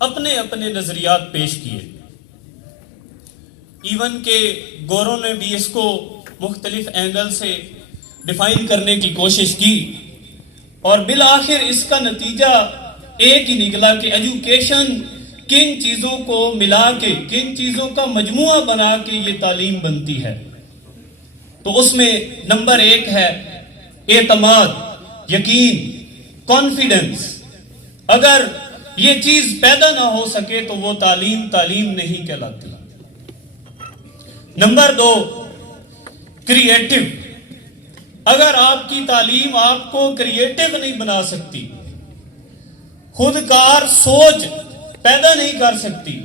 اپنے اپنے نظریات پیش کیے. ایون کہ گوروں نے بھی اس کو مختلف اینگل سے ڈیفائن کرنے کی کوشش کی اور بالآخر اس کا نتیجہ ایک ہی نکلا کہ ایجوکیشن کن چیزوں کو ملا کے، کن چیزوں کا مجموعہ بنا کے یہ تعلیم بنتی ہے. تو اس میں نمبر 1 ہے اعتماد، یقین، کانفیڈنس. اگر یہ چیز پیدا نہ ہو سکے تو وہ تعلیم نہیں کہلاتی. Number 2 creative. اگر آپ کی تعلیم آپ کو کریٹو نہیں بنا سکتی، خودکار سوچ پیدا نہیں کر سکتی،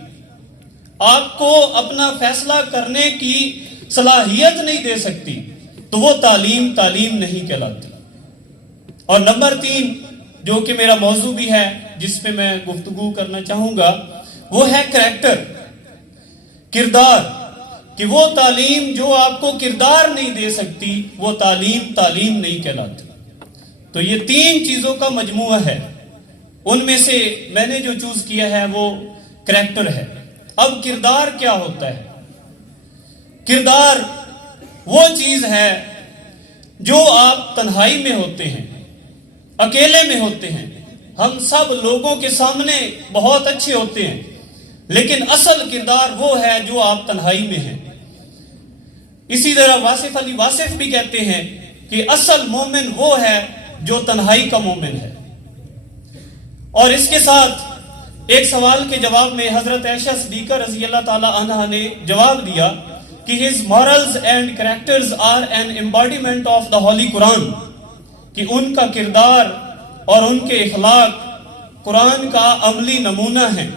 آپ کو اپنا فیصلہ کرنے کی صلاحیت نہیں دے سکتی، تو وہ تعلیم نہیں کہلاتی. اور نمبر 3 جو کہ میرا موضوع بھی ہے، جس پہ میں گفتگو کرنا چاہوں گا، وہ ہے کریکٹر، کردار. کہ وہ تعلیم جو آپ کو کردار نہیں دے سکتی، وہ تعلیم نہیں کہلاتی. تو یہ 3 چیزوں کا مجموعہ ہے. ان میں سے میں نے جو چوز کیا ہے وہ کریکٹر ہے. اب کردار کیا ہوتا ہے؟ کردار وہ چیز ہے جو آپ تنہائی میں ہوتے ہیں، اکیلے میں ہوتے ہیں. ہم سب لوگوں کے سامنے بہت اچھے ہوتے ہیں، لیکن اصل کردار وہ ہے جو آپ تنہائی میں ہیں. اسی طرح واصف علی واصف بھی کہتے ہیں کہ اصل مومن وہ ہے جو تنہائی کا مومن ہے. اور اس کے ساتھ ایک سوال کے جواب میں حضرت عائشہ صدیقہ رضی اللہ تعالی عنہا نے جواب دیا کہ his morals and characters are an embodiment of the Holy Quran. کہ ان کا کردار اور ان کے اخلاق قرآن کا عملی نمونہ ہیں.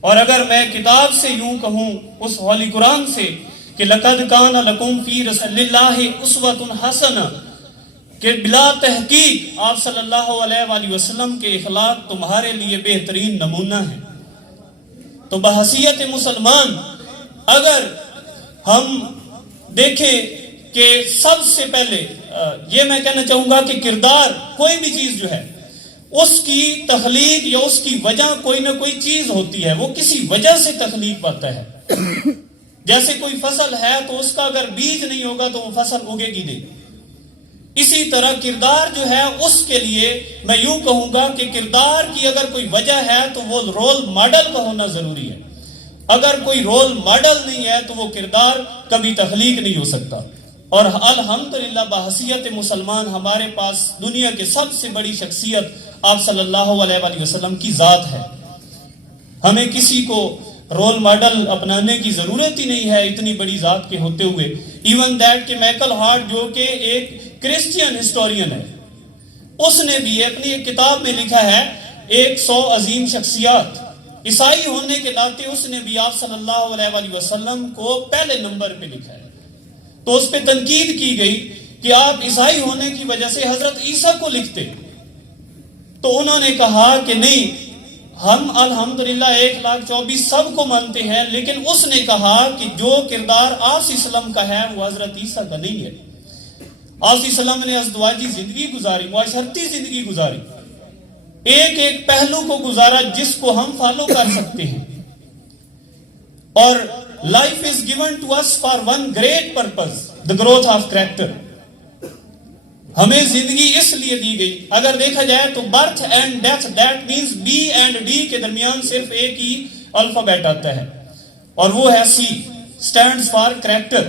اور اگر میں کتاب سے یوں کہوں، اس ہولی قرآن سے، کہ لَقَدْ كَانَ لَكُمْ فِي رَسُولِ اللَّهِ أُسْوَةٌ حَسَنَةٌ، کہ بلا تحقیق آپ صلی اللہ علیہ وآلہ وسلم کے اخلاق تمہارے لیے بہترین نمونہ ہیں. تو بحیثیت مسلمان اگر ہم دیکھیں کہ سب سے پہلے یہ میں کہنا چاہوں گا کہ کردار، کوئی بھی چیز جو ہے اس کی تخلیق یا اس کی وجہ کوئی نہ کوئی چیز ہوتی ہے، وہ کسی وجہ سے تخلیق پاتا ہے. جیسے کوئی فصل ہے تو اس کا اگر بیج نہیں ہوگا تو وہ فصل اگے گی نہیں. اسی طرح کردار جو ہے اس کے لیے میں یوں کہوں گا کہ کردار کی اگر کوئی وجہ ہے تو وہ رول ماڈل کا ہونا ضروری ہے. اگر کوئی رول ماڈل نہیں ہے تو وہ کردار کبھی تخلیق نہیں ہو سکتا. اور الحمدللہ بحیثیت مسلمان ہمارے پاس دنیا کے سب سے بڑی شخصیت آپ صلی اللہ علیہ وآلہ وسلم کی ذات ہے. ہمیں کسی کو رول ماڈل اپنانے کی ضرورت ہی نہیں ہے اتنی بڑی ذات کے ہوتے ہوئے. ایون دیٹ کہ مائیکل ہارٹ جو کہ ایک کرسچین ہسٹورین ہے، اس نے بھی اپنی ایک کتاب میں لکھا ہے 100 عظیم شخصیات. عیسائی ہونے کے ناطے اس نے بھی آپ صلی اللہ علیہ وآلہ وسلم کو پہلے نمبر پہ لکھا ہے. تو اس پہ تنقید کی گئی کہ آپ عیسائی ہونے کی وجہ سے حضرت عیسیٰ کو لکھتے. تو انہوں نے کہا کہ نہیں، ہم الحمدللہ 1,24,000 سب کو مانتے ہیں، لیکن اس نے کہا کہ جو کردار آپ صلی اللہ علیہ وسلم کا ہے وہ حضرت عیسیٰ کا نہیں ہے. آپ صلی اللہ علیہ وسلم نے ازدواجی زندگی گزاری، معاشرتی زندگی گزاری، ایک پہلو کو گزارا جس کو ہم فالو کر سکتے ہیں. اور life is given to us for one great purpose, the growth of character. ہمیں زندگی اس لیے دی گئی. اگر دیکھا جائے تو birth and death, that means B and D کے درمیان صرف ایک ہی الفابیٹ آتا ہے اور وہ ہے سی، اسٹینڈز فار کریکٹر.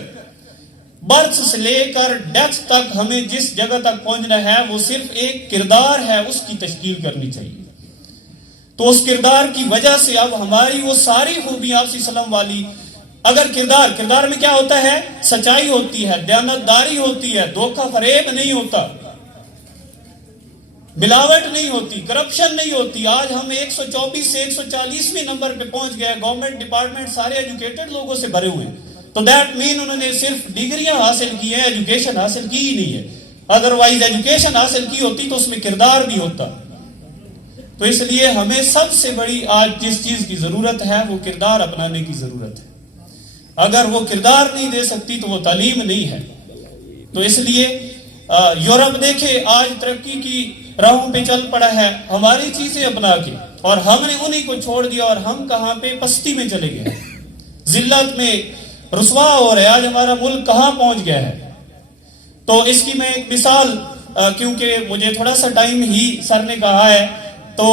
برتھ سے لے کر ڈیتھ تک ہمیں جس جگہ تک پہنچنا ہے وہ صرف ایک کردار ہے، اس کی تشکیل کرنی چاہیے. تو اس کردار کی وجہ سے اب ہماری وہ ساری خوبیاں آپ صلی اللہ علیہ وسلم والی، اگر کردار میں کیا ہوتا ہے؟ سچائی ہوتی ہے، دیانتداری ہوتی ہے، دھوکہ فریب نہیں ہوتا، ملاوٹ نہیں ہوتی، کرپشن نہیں ہوتی. آج ہم 124 سے 140ویں نمبر پہ پہنچ گئے. گورنمنٹ ڈپارٹمنٹ سارے ایجوکیٹڈ لوگوں سے بھرے ہوئے ہیں. تو دیٹ مین انہوں نے صرف ڈگریاں حاصل کی ہیں، ایجوکیشن حاصل کی ہی نہیں ہے. ادروائز ایجوکیشن حاصل کی ہوتی تو اس میں کردار بھی ہوتا. تو اس لیے ہمیں سب سے بڑی آج جس چیز کی ضرورت ہے وہ کردار اپنانے کی ضرورت ہے. اگر وہ کردار نہیں دے سکتی تو وہ تعلیم نہیں ہے. تو اس لیے یورپ دیکھے آج ترقی کی راہوں پہ چل پڑا ہے ہماری چیزیں اپنا کے, اور ہم نے انہی کو چھوڑ دیا, اور ہم کہاں پہ پستی میں چلے گئے, ذلت میں رسوا ہو رہا ہے. آج ہمارا ملک کہاں پہنچ گیا ہے. تو اس کی میں ایک مثال, کیونکہ مجھے تھوڑا سا ٹائم ہی سر نے کہا ہے, تو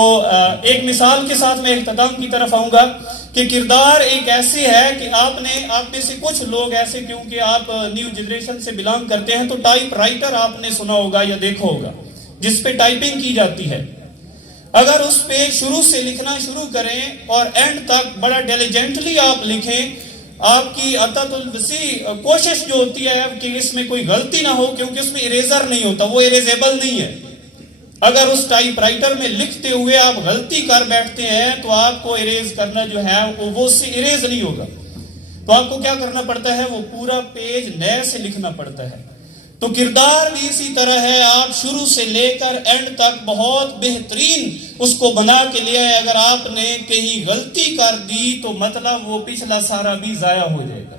ایک مثال کے ساتھ میں اختتام کی طرف آؤں گا کہ کردار ایک ایسی ہے کہ آپ میں سے کچھ لوگ ایسے, کیونکہ آپ نیو جنریشن سے بلانگ کرتے ہیں, تو ٹائپ رائٹر آپ نے سنا ہوگا یا دیکھا ہوگا, جس پہ ٹائپنگ کی جاتی ہے. اگر اس پہ شروع سے لکھنا شروع کریں اور اینڈ تک بڑا ڈیلیجنٹلی آپ لکھیں, آپ کی عطت الوسیع کوشش جو ہوتی ہے کہ اس میں کوئی غلطی نہ ہو, کیونکہ اس میں اریزر نہیں ہوتا, وہ اریزیبل نہیں ہے. اگر اس ٹائپ رائٹر میں لکھتے ہوئے آپ غلطی کر بیٹھتے ہیں تو آپ کو اریز کرنا جو ہے وہ اس سے اریز نہیں ہوگا. تو آپ کو کیا کرنا پڑتا ہے, وہ پورا پیج نئے سے لکھنا پڑتا ہے. تو کردار بھی اسی طرح ہے, آپ شروع سے لے کر اینڈ تک بہت بہترین اس کو بنا کے لیا ہے. اگر آپ نے کہیں غلطی کر دی تو مطلب وہ پچھلا سارا بھی ضائع ہو جائے گا.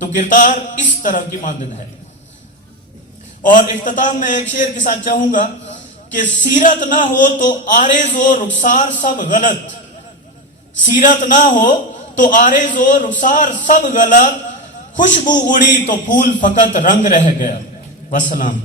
تو کردار اس طرح کی مانند ہے. اور اختتام میں ایک شعر کے ساتھ چاہوں گا کہ سیرت نہ ہو تو عارض و رخسار سب غلط, سیرت نہ ہو تو عارض و رخسار سب غلط, خوشبو اڑی تو پھول فقط رنگ رہ گیا. والسلام.